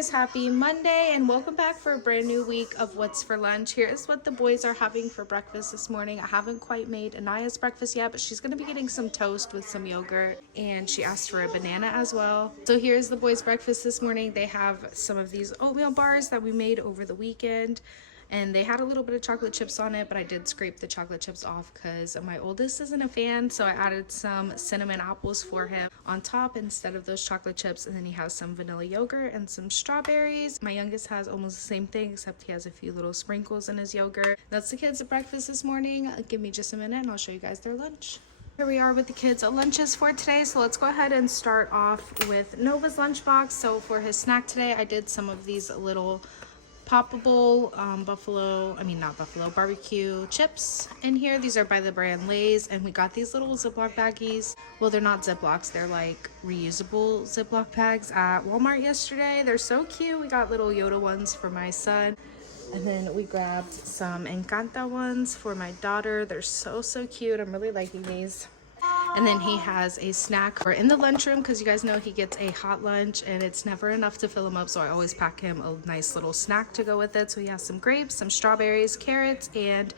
guys, happy Monday and welcome back for a brand new week of what's for lunch. Here is what the boys are having for breakfast this morning. I haven't quite made Anaya's breakfast yet, but she's going to be getting some toast with some yogurt, and she asked for a banana as well. So here's the boys' breakfast this morning. They have some of these oatmeal bars that we made over the weekend, and they had a little bit of chocolate chips on it, but I did scrape the chocolate chips off because my oldest isn't a fan, so I added some cinnamon apples for him on top instead of those chocolate chips. And then he has some vanilla yogurt and some strawberries. My youngest has almost the same thing, except he has a few little sprinkles in his yogurt. That's the kids' breakfast this morning. Give me just a minute and I'll show you guys their lunch. Here we are with the kids' lunches for today. So let's go ahead and start off with Nova's lunchbox. So for his snack today, I did some of these little poppable barbecue chips in here. These are by the brand Lay's, and we got these little Ziploc baggies. Well, they're not Ziplocs, they're like reusable Ziploc bags at Walmart yesterday. They're so cute. We got little Yoda ones for my son, and then we grabbed some Encanta ones for my daughter. They're so cute. I'm really liking these. And then he has a snack for in the lunchroom, because you guys know he gets a hot lunch and it's never enough to fill him up, so I always pack him a nice little snack to go with it. So he has some grapes, some strawberries, carrots, and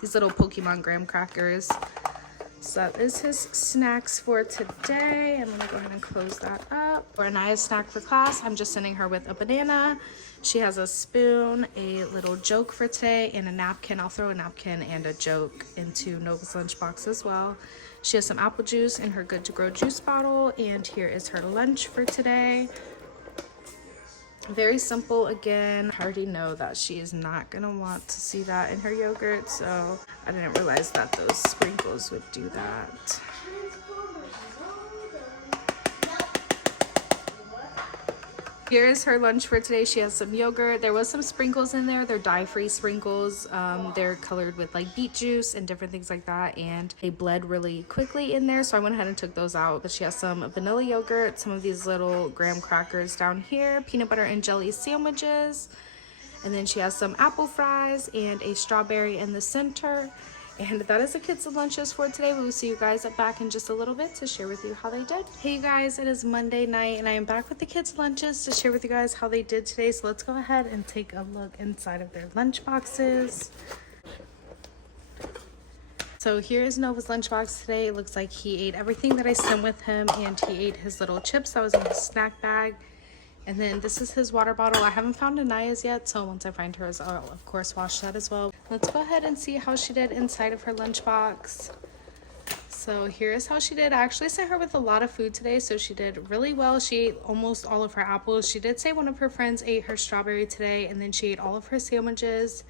these little Pokemon graham crackers. So that is his snacks for today. I'm gonna go ahead and close that up. For Anaya's snack for class, I'm just sending her with a banana. She has a spoon, a little joke for today, and a napkin. I'll throw a napkin and a joke into Nova's lunchbox as well. She has some apple juice in her Good to Grow juice bottle, and here is her lunch for today. Very simple again. I already know that she is not gonna want to see that in her yogurt, so I didn't realize that those sprinkles would do that. Here's her lunch for today. She has some yogurt. There was some sprinkles in there. They're dye-free sprinkles. They're colored with like beet juice and different things like that, and they bled really quickly in there, so I went ahead and took those out. But she has some vanilla yogurt, some of these little graham crackers down here, peanut butter and jelly sandwiches, and then she has some apple fries and a strawberry in the center. And that is the kids' lunches for today. We will see you guys back in just a little bit to share with you how they did. Hey guys, it is Monday night and I am back with the kids' lunches to share with you guys how they did today. So let's go ahead and take a look inside of their lunch boxes. So here is Nova's lunchbox today. It looks like he ate everything that I sent with him, and he ate his little chips that was in his snack bag. And then this is his water bottle. I haven't found Anaya's yet, so once I find hers, I'll of course wash that as well. Let's go ahead and see how she did inside of her lunchbox. So here is how she did. I actually sent her with a lot of food today, so she did really well. She ate almost all of her apples. She did say one of her friends ate her strawberry today, and then she ate all of her sandwiches.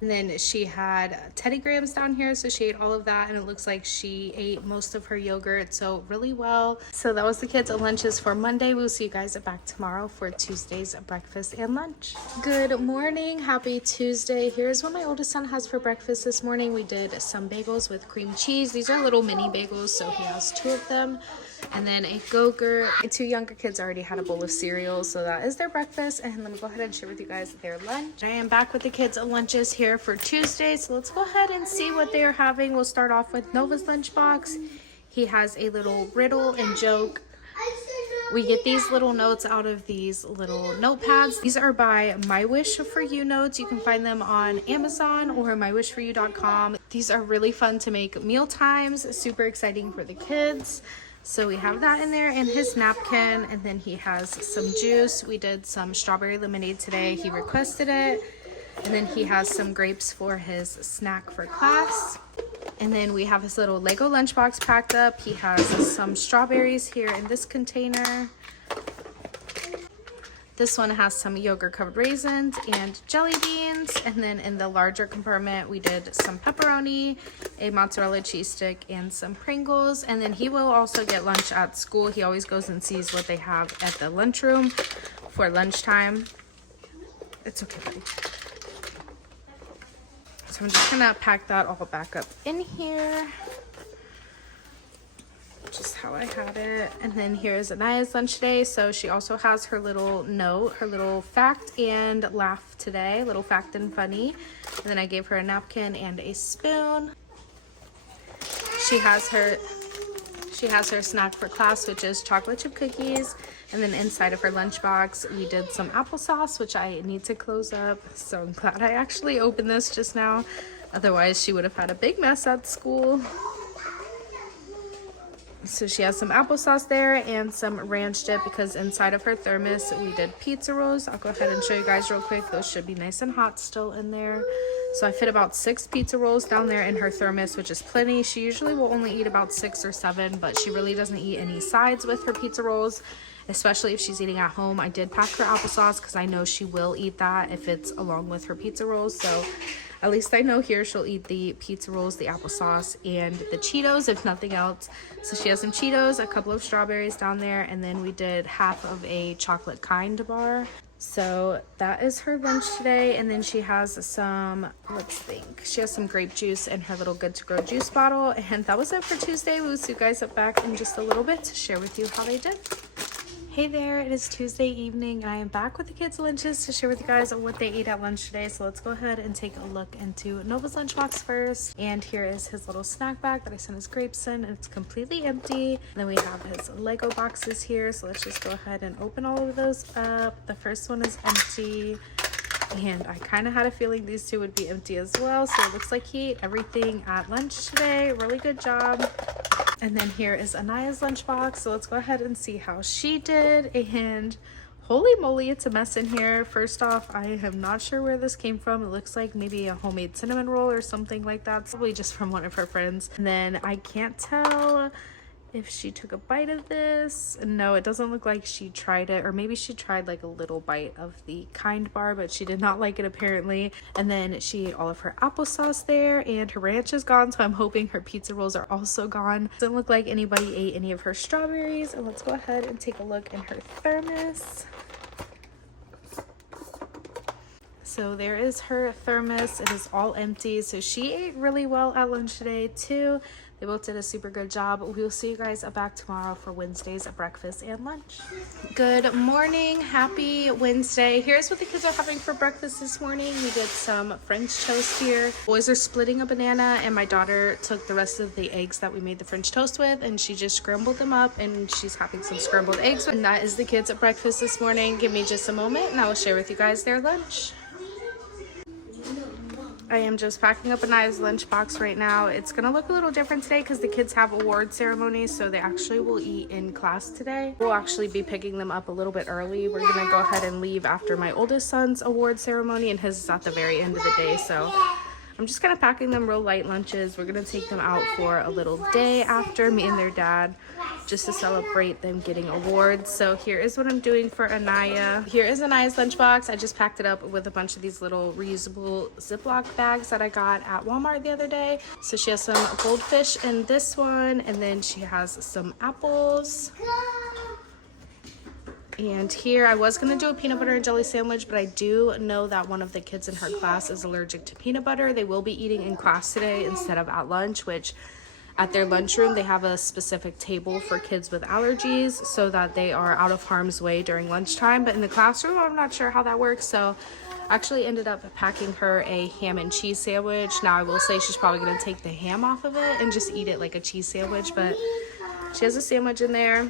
And then she had Teddy Grahams down here, so she ate all of that, and it looks like she ate most of her yogurt, so really well. So that was the kids' lunches for Monday. We'll see you guys back tomorrow for Tuesday's breakfast and lunch. Good morning, happy Tuesday. Here's what my oldest son has for breakfast this morning. We did some bagels with cream cheese. These are little mini bagels, so he has 2 of them. And then a Go-Gurt. My 2 younger kids already had a bowl of cereal, so that is their breakfast. And let me go ahead and share with you guys their lunch. I am back with the kids' lunches here for Tuesday, so let's go ahead and see what they are having. We'll start off with Nova's lunchbox. He has a little riddle and joke. We get these little notes out of these little notepads. These are by My Wish For You notes. You can find them on Amazon or mywishforyou.com. These are really fun to make meal times, super exciting for the kids. So we have that in there, and his napkin, and then he has some juice. We did some strawberry lemonade today. He requested it. And then he has some grapes for his snack for class. And then we have his little Lego lunchbox packed up. He has some strawberries here in this container. This one has some yogurt covered raisins and jelly beans. And then in the larger compartment, we did some pepperoni, a mozzarella cheese stick, and some Pringles. And then he will also get lunch at school. He always goes and sees what they have at the lunchroom for lunchtime. It's okay, buddy. So I'm just gonna pack that all back up in here, just how I had it. And then here's Anaya's lunch today. So she also has her little note, her little fact and laugh today, little fact and funny. And then I gave her a napkin and a spoon. She has She has her snack for class, which is chocolate chip cookies. And then inside of her lunchbox, we did some applesauce, which I need to close up. So I'm glad I actually opened this just now. Otherwise, she would have had a big mess at school. So she has some applesauce there and some ranch dip because inside of her thermos, we did pizza rolls. I'll go ahead and show you guys real quick. Those should be nice and hot still in there. So I fit about 6 pizza rolls down there in her thermos, which is plenty. She usually will only eat about 6 or 7, but she really doesn't eat any sides with her pizza rolls, especially if she's eating at home. I did pack her applesauce because I know she will eat that if it's along with her pizza rolls. So at least I know here she'll eat the pizza rolls, the applesauce, and the Cheetos, if nothing else. So she has some Cheetos, a couple of strawberries down there, and then we did half of a chocolate kind bar. So that is her lunch today. And then she has some, let's think, she has some grape juice in her little Good to Go juice bottle. And that was it for Tuesday. We'll see you guys back in just a little bit to share with you how they did. Hey there, it is Tuesday evening and I am back with the kids' lunches to share with you guys what they ate at lunch today. So let's go ahead and take a look into Nova's lunchbox first. And here is his little snack bag that I sent his grapes in, and it's completely empty. And then we have his Lego boxes here. So let's just go ahead and open all of those up. The first one is empty. And I kind of had a feeling these two would be empty as well. So it looks like he ate everything at lunch today. Really good job. And then here is Anaya's lunchbox. So let's go ahead and see how she did. And holy moly, it's a mess in here. First off, I am not sure where this came from. It looks like maybe a homemade cinnamon roll or something like that. Probably just from one of her friends. And then I can't tell if she took a bite of this. No, it doesn't look like she tried it, or maybe she tried like a little bite of the kind bar, but she did not like it apparently. And then she ate all of her applesauce there, and her ranch is gone, so I'm hoping her pizza rolls are also gone. Doesn't look like anybody ate any of her strawberries. And let's go ahead and take a look in her thermos. So there is her thermos. It is all empty. So she ate really well at lunch today too. They both did a super good job. We will see you guys back tomorrow for Wednesday's breakfast and lunch. Good morning. Happy Wednesday. Here's what the kids are having for breakfast this morning. We did some French toast here. Boys are splitting a banana, and my daughter took the rest of the eggs that we made the French toast with, and she just scrambled them up, and she's having some scrambled eggs. And that is the kids at breakfast this morning. Give me just a moment, and I will share with you guys their lunch. I am just packing up Anaya's lunchbox right now. It's gonna look a little different today because the kids have award ceremonies, so they actually will eat in class today. We'll actually be picking them up a little bit early. We're gonna go ahead and leave after my oldest son's award ceremony, and his is at the very end of the day. So I'm just kind of packing them real light lunches. We're gonna take them out for a little day after, me and their dad, just to celebrate them getting awards. So here is what I'm doing for Anaya. Here is Anaya's lunchbox. I just packed it up with a bunch of these little reusable Ziploc bags that I got at Walmart the other day. So she has some goldfish in this one, and then she has some apples. And here, I was going to do a peanut butter and jelly sandwich, but I do know that one of the kids in her class is allergic to peanut butter. They will be eating in class today instead of at lunch, which at their lunchroom, they have a specific table for kids with allergies so that they are out of harm's way during lunchtime. But in the classroom, I'm not sure how that works. So I actually ended up packing her a ham and cheese sandwich. Now, I will say she's probably going to take the ham off of it and just eat it like a cheese sandwich, but she has a sandwich in there.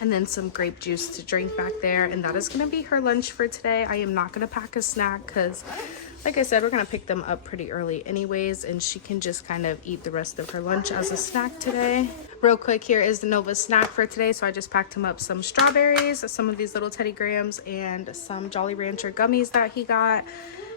And then some grape juice to drink back there. And that is going to be her lunch for today. I am not going to pack a snack because, like I said, we're going to pick them up pretty early anyways. And she can just kind of eat the rest of her lunch as a snack today. Real quick, here is the Nova snack for today. So I just packed him up some strawberries, some of these little Teddy Grahams, and some Jolly Rancher gummies that he got.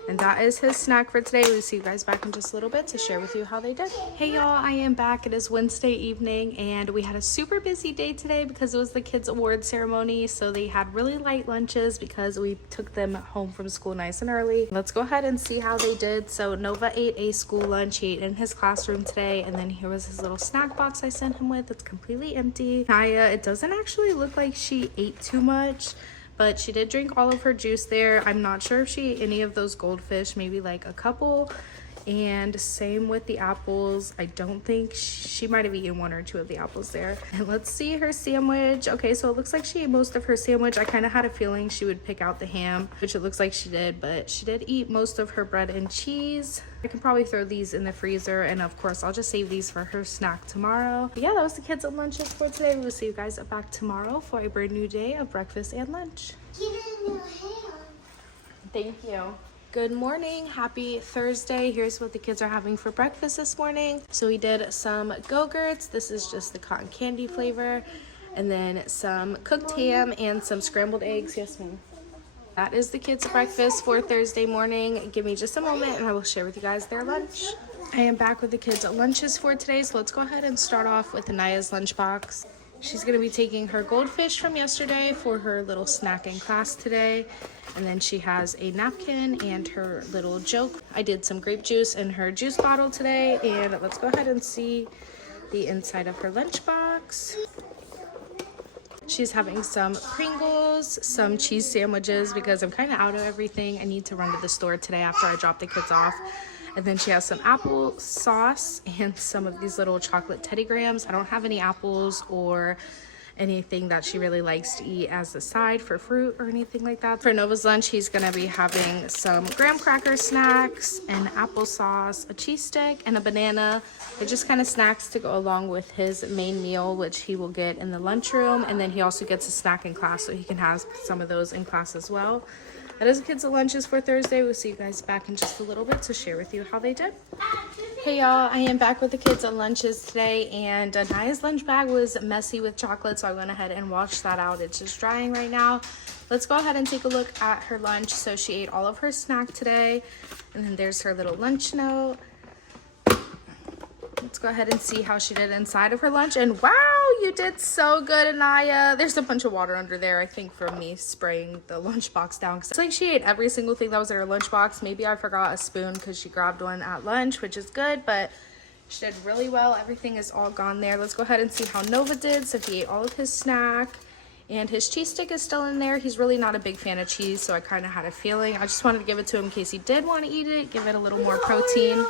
And that is his snack for today. We'll see you guys back in just a little bit to share with you how they did. Hey y'all, I am back. It is Wednesday evening, and we had a super busy day today because it was the kids' award ceremony. So they had really light lunches because we took them home from school nice and early. Let's go ahead and see how they did. So Nova ate a school lunch. He ate in his classroom today, and then here was his little snack box I sent him with. It's completely empty. Naya, it doesn't actually look like she ate too much, but she did drink all of her juice there. I'm not sure if she ate any of those goldfish, maybe like a couple. And same with the apples. I don't think she might have eaten 1 or 2 of the apples there. And let's see her sandwich. Okay, so it looks like she ate most of her sandwich. I kind of had a feeling she would pick out the ham, which it looks like she did, but she did eat most of her bread and cheese. I can probably throw these in the freezer, and of course I'll just save these for her snack tomorrow. But yeah, that was the kids' lunches for today. We'll see you guys back tomorrow for a brand new day of breakfast and lunch. Get in your hand. Thank you. Good morning, happy Thursday. Here's what the kids are having for breakfast this morning. So we did some Go-Gurts. This is just the cotton candy flavor. And then some cooked ham and some scrambled eggs. Yes, ma'am. That is the kids' breakfast for Thursday morning. Give me just a moment and I will share with you guys their lunch. I am back with the kids' lunches for today. So let's go ahead and start off with Anaya's lunchbox. She's going to be taking her goldfish from yesterday for her little snack in class today. And then she has a napkin and her little joke. I did some grape juice in her juice bottle today. And let's go ahead and see the inside of her lunchbox. She's having some Pringles, some cheese sandwiches because I'm kind of out of everything. I need to run to the store today after I drop the kids off. And then she has some apple sauce and some of these little chocolate Teddy Grahams. I don't have any apples or anything that she really likes to eat as a side for fruit or anything like that. For Nova's lunch, he's gonna be having some graham cracker snacks and applesauce, a cheese stick, and a banana. They're just kind of snacks to go along with his main meal, which he will get in the lunchroom. And then he also gets a snack in class, so he can have some of those in class as well. That is the kids' lunches for Thursday. We'll see you guys back in just a little bit to share with you how they did. Hey y'all, I am back with the kids' lunches today, and Anaya's lunch bag was messy with chocolate, so I went ahead and washed that out. It's just drying right now. Let's go ahead and take a look at her lunch. So she ate all of her snack today, and then there's her little lunch note. Let's go ahead and see how she did inside of her lunch. And wow, you did so good, Anaya. There's a bunch of water under there, I think, from me spraying the lunchbox down. It's like she ate every single thing that was in her lunchbox. Maybe I forgot a spoon because she grabbed one at lunch, which is good, but she did really well. Everything is all gone there. Let's go ahead and see how Nova did. So he ate all of his snack, and his cheese stick is still in there. He's really not a big fan of cheese, so I kind of had a feeling. I just wanted to give it to him in case he did want to eat it, give it a little more protein.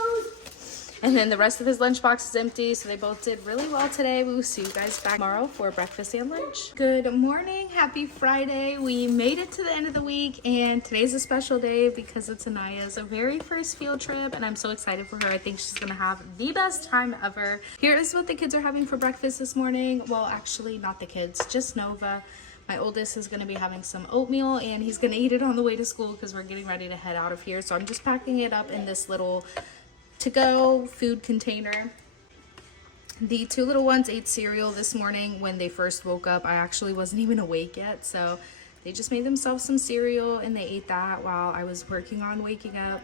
And then the rest of his lunchbox is empty, so they both did really well today. We will see you guys back tomorrow for breakfast and lunch. Good morning, happy Friday. We made it to the end of the week, and today's a special day because it's Anaya's very first field trip, and I'm so excited for her. I think she's gonna have the best time ever. Here is what the kids are having for breakfast this morning. Well, actually, not the kids, just Nova. My oldest is going to be having some oatmeal, and he's going to eat it on the way to school because we're getting ready to head out of here. So I'm just packing it up in this little to-go food container. The 2 little ones ate cereal this morning when they first woke up. I actually wasn't even awake yet, so they just made themselves some cereal and they ate that while I was working on waking up.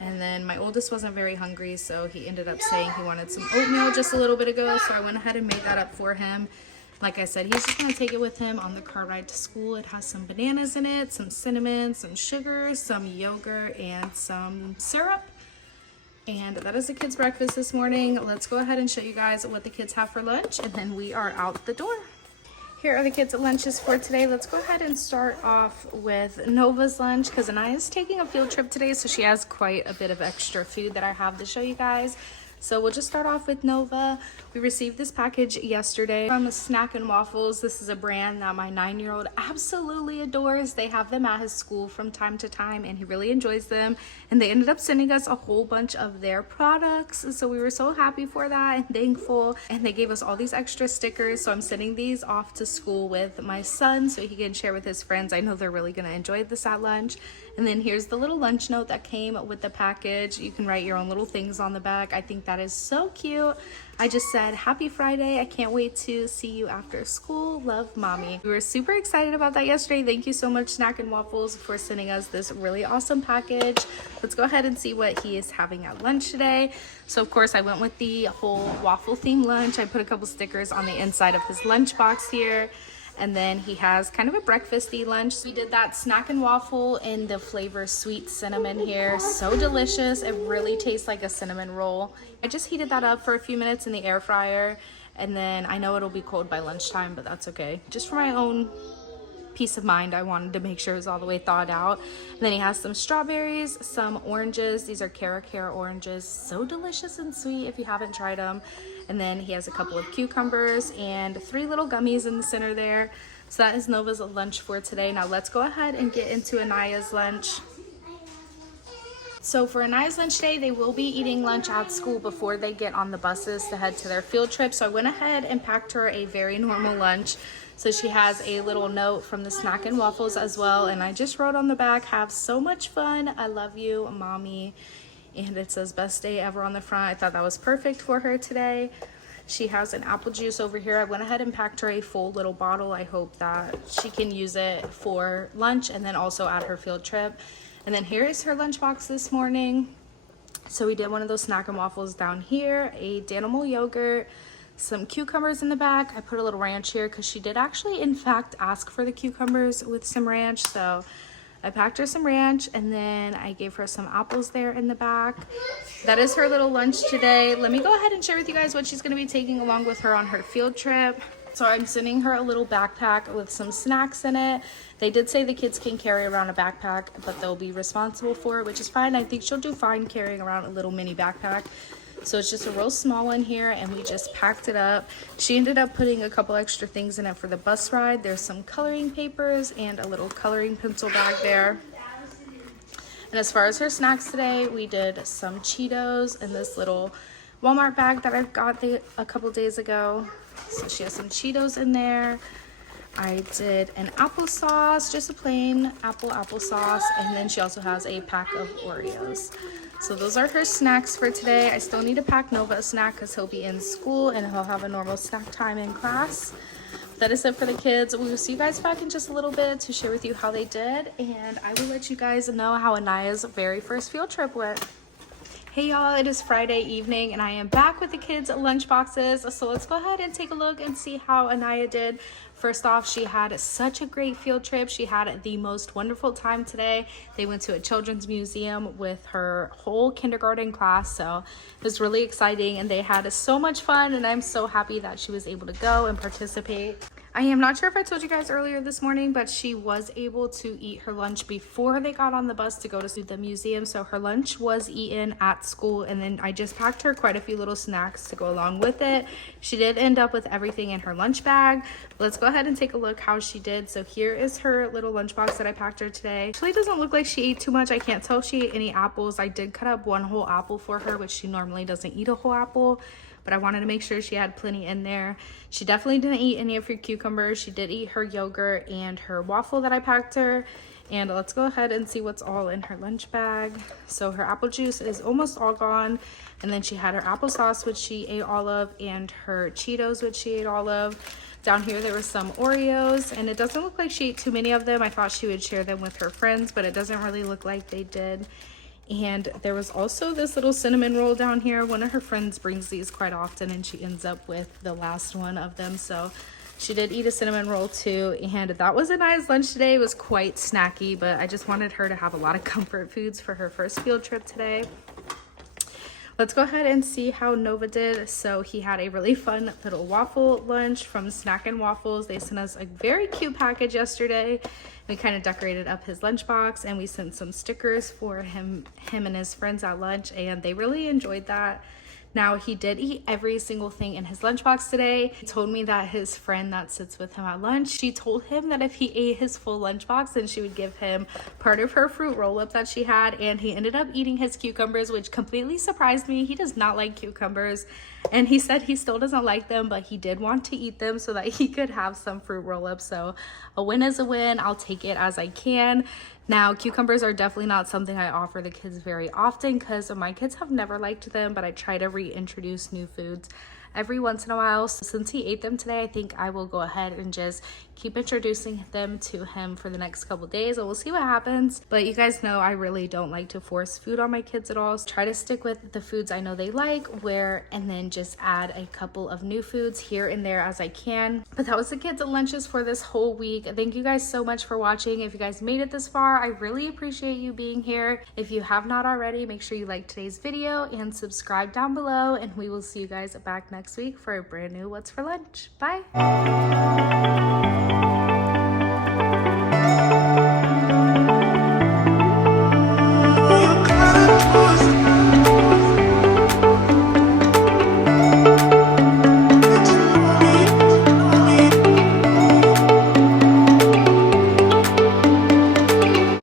And then my oldest wasn't very hungry, so he ended up saying he wanted some oatmeal just a little bit ago, so I went ahead and made that up for him. Like I said, he's just going to take it with him on the car ride to school. It has some bananas in it, some cinnamon, some sugar, some yogurt, and some syrup. And that is the kids' breakfast this morning. Let's go ahead and show you guys what the kids have for lunch, and then we are out the door. Here are the kids' lunches for today. Let's go ahead and start off with Nova's lunch because Anaya's taking a field trip today, so she has quite a bit of extra food that I have to show you guys. So we'll just start off with Nova. We received this package yesterday from Snack and Waffles. This is a brand that my 9-year-old absolutely adores. They have them at his school from time to time, and he really enjoys them. And they ended up sending us a whole bunch of their products. So we were so happy for that and thankful. And they gave us all these extra stickers. So I'm sending these off to school with my son so he can share with his friends. I know they're really gonna enjoy this at lunch. And then here's the little lunch note that came with the package. You can write your own little things on the back. I think that is so cute. I just said, happy Friday. I can't wait to see you after school. Love, Mommy. We were super excited about that yesterday. Thank you so much, Snack and Waffles, for sending us this really awesome package. Let's go ahead and see what he is having at lunch today. So, of course, I went with the whole waffle themed lunch. I put a couple stickers on the inside of his lunchbox here. And then he has kind of a breakfasty lunch. We did that snack and waffle in the flavor sweet cinnamon here. So delicious. It really tastes like a cinnamon roll. I just heated that up for a few minutes in the air fryer. And then I know it'll be cold by lunchtime, but that's okay. Just for my own peace of mind, I wanted to make sure it was all the way thawed out. And then he has some strawberries, some oranges. These are Cara oranges, so delicious and sweet if you haven't tried them. And then he has a couple of cucumbers and 3 little gummies in the center there. So that is Nova's lunch for today. Now let's go ahead and get into Anaya's lunch. So for Anaya's lunch today, they will be eating lunch at school before they get on the buses to head to their field trip. So I went ahead and packed her a very normal lunch. So she has a little note from the Snack and Waffles as well. And I just wrote on the back, have so much fun. I love you, Mommy. And it says best day ever on the front. I thought that was perfect for her today. She has an apple juice over here. I went ahead and packed her a full little bottle. I hope that she can use it for lunch and then also at her field trip. And then here is her lunchbox this morning. So we did one of those Snack and Waffles down here, a Danimal yogurt, some cucumbers in the back. I put a little ranch here because she did actually, in fact, ask for the cucumbers with some ranch. So I packed her some ranch, and then I gave her some apples there in the back. That is her little lunch today. Let me go ahead and share with you guys what she's going to be taking along with her on her field trip. So I'm sending her a little backpack with some snacks in it. They did say the kids can carry around a backpack, but they'll be responsible for it, which is fine. I think she'll do fine carrying around a little mini backpack. So it's just a real small one here, and we just packed it up. She ended up putting a couple extra things in it for the bus ride. There's some coloring papers and a little coloring pencil bag there. And as far as her snacks today, we did some Cheetos in this little Walmart bag that I got a couple days ago. So she has some Cheetos in there. I did an applesauce, just a plain applesauce, and then she also has a pack of Oreos. So those are her snacks for today. I still need to pack Nova a snack because he'll be in school and he'll have a normal snack time in class. That is it for the kids. We will see you guys back in just a little bit to share with you how they did, and I will let you guys know how Anaya's very first field trip went. Hey y'all, it is Friday evening and I am back with the kids' lunchboxes. So let's go ahead and take a look and see how Anaya did. First off, she had such a great field trip. She had the most wonderful time today. They went to a children's museum with her whole kindergarten class. So it was really exciting and they had so much fun, and I'm so happy that she was able to go and participate. I am not sure if I told you guys earlier this morning, but she was able to eat her lunch before they got on the bus to go to the museum. So her lunch was eaten at school, and then I just packed her quite a few little snacks to go along with it. She did end up with everything in her lunch bag. Let's go ahead and take a look how she did. So here is her little lunchbox that I packed her today. Actually, doesn't look like she ate too much. I can't tell if she ate any apples. I did cut up one whole apple for her, which she normally doesn't eat a whole apple, but I wanted to make sure she had plenty in there. She definitely didn't eat any of her cucumbers. She did eat her yogurt and her waffle that I packed her. And let's go ahead and see what's all in her lunch bag. So her apple juice is almost all gone. And then she had her applesauce, which she ate all of, and her Cheetos, which she ate all of. Down here there was some Oreos, and it doesn't look like she ate too many of them. I thought she would share them with her friends, but it doesn't really look like they did. And there was also this little cinnamon roll down here. One of her friends brings these quite often, and she ends up with the last one of them. So she did eat a cinnamon roll too, and that was a nice lunch today. It was quite snacky, but I just wanted her to have a lot of comfort foods for her first field trip today. Let's go ahead and see how Nova did. So he had a really fun little waffle lunch from Snack and Waffles. They sent us a very cute package yesterday. We kind of decorated up his lunchbox, and we sent some stickers for him and his friends at lunch, and they really enjoyed that. Now, he did eat every single thing in his lunchbox today. He told me that his friend that sits with him at lunch, she told him that if he ate his full lunchbox, then she would give him part of her fruit roll-up that she had, and he ended up eating his cucumbers, which completely surprised me. He does not like cucumbers, and he said he still doesn't like them, but he did want to eat them so that he could have some fruit roll-up. So a win is a win. I'll take it as I can. Now, cucumbers are definitely not something I offer the kids very often because my kids have never liked them, but I try to reintroduce new foods every once in a while. So since he ate them today, I think I will go ahead and just keep introducing them to him for the next couple days, and we'll see what happens. But you guys know I really don't like to force food on my kids at all. So try to stick with the foods I know they like, and then just add a couple of new foods here and there as I can. But that was the kids' lunches for this whole week. Thank you guys so much for watching. If you guys made it this far, I really appreciate you being here. If you have not already, make sure you like today's video and subscribe down below, and we will see you guys back next week for a brand new What's for Lunch. Bye.